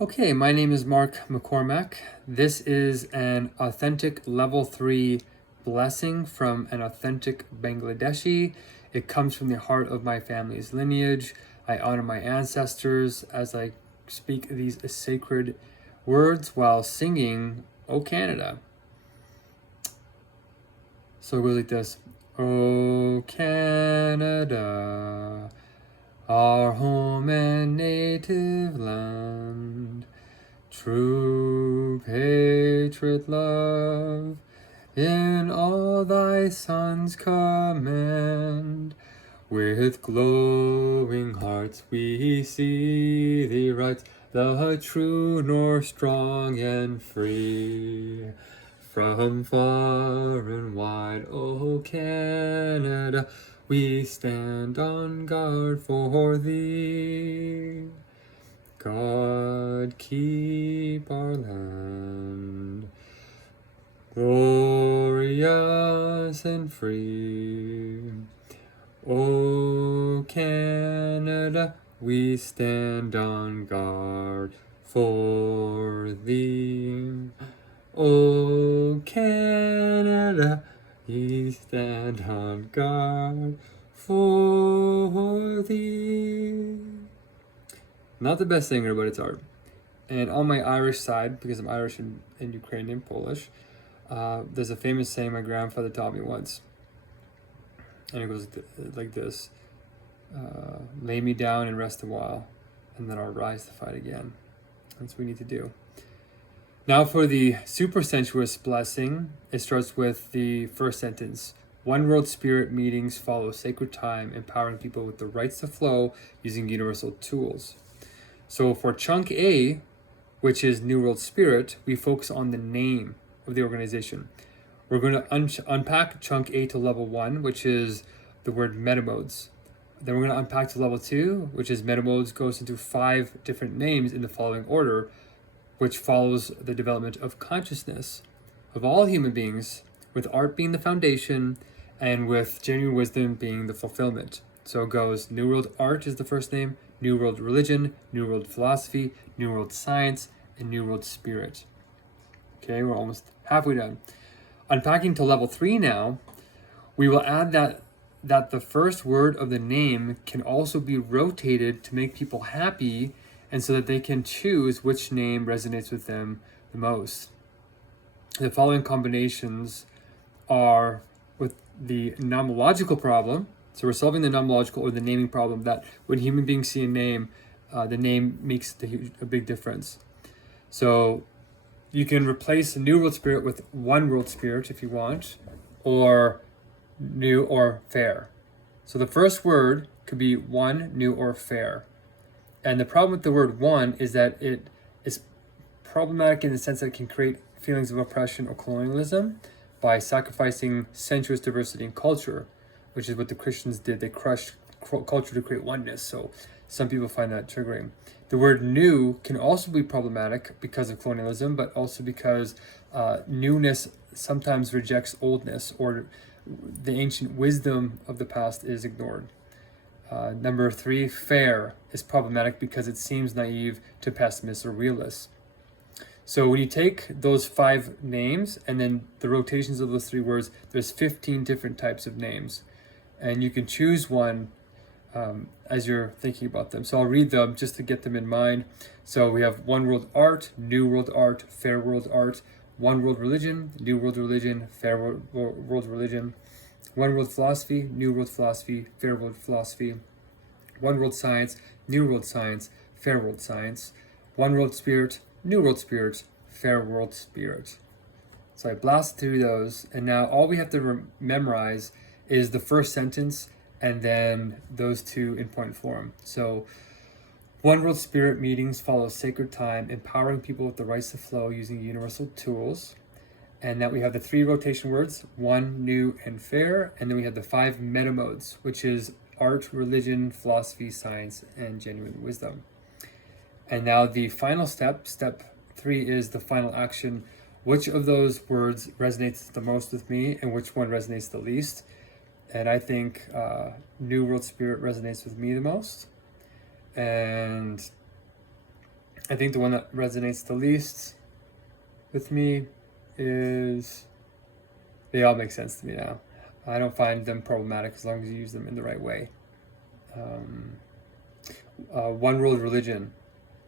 Okay, my name is Mark McCormack. This is an authentic level 3 blessing from an authentic Bangladeshi. It comes from the heart of my family's lineage. I honor my ancestors as I speak these sacred words while singing O Canada. So it goes like this. O Canada, our home and native land, true patriot love, in all thy sons command. With glowing hearts we see thee rise, the true north strong and free. From far and wide, O Canada, we stand on guard for thee. God keep our land glorious and free. O Canada, we stand on guard for thee. O Canada, we stand on guard for thee. Not the best singer, but it's art. And on my Irish side, because I'm Irish and Ukrainian, Polish, there's a famous saying my grandfather taught me once. And it goes like this. Lay me down and rest a while, and then I'll rise to fight again. That's what we need to do. Now for the super sensuous blessing, it starts with the first sentence. One World Spirit meetings follow sacred time, empowering people with the rights to flow using universal tools. So for chunk A, which is New World Spirit, we focus on the name of the organization. We're going to unpack chunk A to level 1, which is the word metamodes. Then we're going to unpack to level 2, which is metamodes goes into 5 different names in the following order, which follows the development of consciousness of all human beings, with art being the foundation and with genuine wisdom being the fulfillment. So it goes New World Art is the first name, New World Religion, New World Philosophy, New World Science, and New World Spirit. Okay, we're almost halfway done. Unpacking to level 3 now, we will add that the first word of the name can also be rotated to make people happy and so that they can choose which name resonates with them the most. The following combinations are with the nomological problem. So we're solving the nomological or the naming problem that when human beings see a name, the name makes a big difference. So you can replace New World Spirit with One World Spirit if you want, or new or fair. So the first word could be one, new, or fair. And the problem with the word one is that it is problematic in the sense that it can create feelings of oppression or colonialism by sacrificing sensuous diversity in culture, which is what the Christians did. They crushed culture to create oneness. So some people find that triggering. The word new can also be problematic because of colonialism, but also because newness sometimes rejects oldness, or the ancient wisdom of the past is ignored. Number 3, fair is problematic because it seems naive to pessimists or realists. So when you take those 5 names and then the rotations of those 3 words, there's 15 different types of names. And you can choose one as you're thinking about them. So I'll read them just to get them in mind. So we have One World Art, New World Art, Fair World Art, One World Religion, New World Religion, Fair World Religion, One World Philosophy, New World Philosophy, Fair World Philosophy, One World Science, New World Science, Fair World Science, One World Spirit, New World Spirit, Fair World Spirit. So I blasted through those, and now all we have to memorize is the first sentence and then those 2 in point form. So One World Spirit meetings follow sacred time, empowering people with the rights to flow using universal tools. And that we have the 3 rotation words, one, new, and fair. And then we have the 5 meta modes, which is art, religion, philosophy, science, and genuine wisdom. And now the final step, step 3, is the final action. Which of those words resonates the most with me and which one resonates the least? And I think New World Spirit resonates with me the most. And I think the one that resonates the least with me is, they all make sense to me now. I don't find them problematic as long as you use them in the right way. One world religion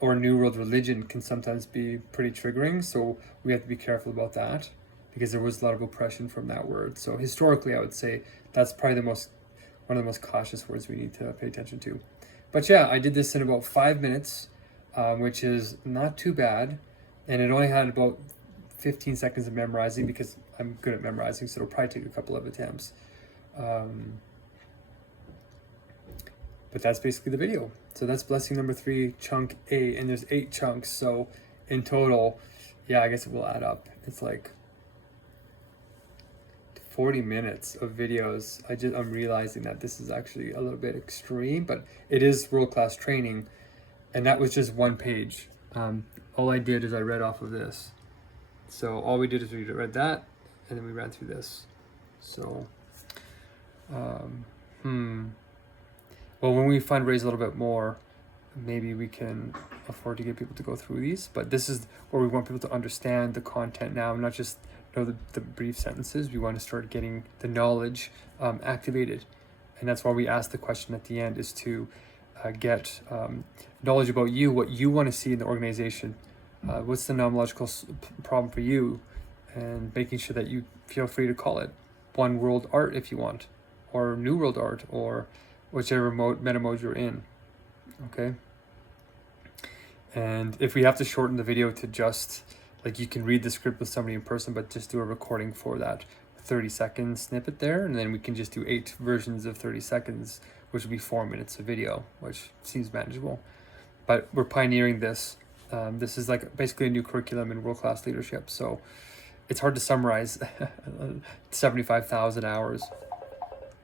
or new world religion can sometimes be pretty triggering, so we have to be careful about that because there was a lot of oppression from that word. So historically, I would say that's probably one of the most cautious words we need to pay attention to. But yeah, I did this in about 5 minutes, which is not too bad, and it only had about 15 seconds of memorizing because I'm good at memorizing, so it'll probably take a couple of attempts. But that's basically the video. So that's blessing number 3, chunk A, and there's 8 chunks. So in total, yeah, I guess it will add up. It's like 40 minutes of videos. I'm realizing that this is actually a little bit extreme, but it is world-class training. And that was just one page. All I did is I read off of this. So all we did is we read that, and then we ran through this. So, well, when we fundraise a little bit more, maybe we can afford to get people to go through these. But this is where we want people to understand the content now, not just know the brief sentences. We want to start getting the knowledge activated. And that's why we ask the question at the end, is to get knowledge about you, what you want to see in the organization. What's the nomological problem for you? And making sure that you feel free to call it One World Art if you want, or New World Art, or whichever meta mode you're in. Okay. And if we have to shorten the video to just, like, you can read the script with somebody in person, but just do a recording for that 30-second snippet there, and then we can just do 8 versions of 30 seconds, which would be 4 minutes of video, which seems manageable. But we're pioneering this. This is like basically a new curriculum in world-class leadership, so it's hard to summarize 75,000 hours.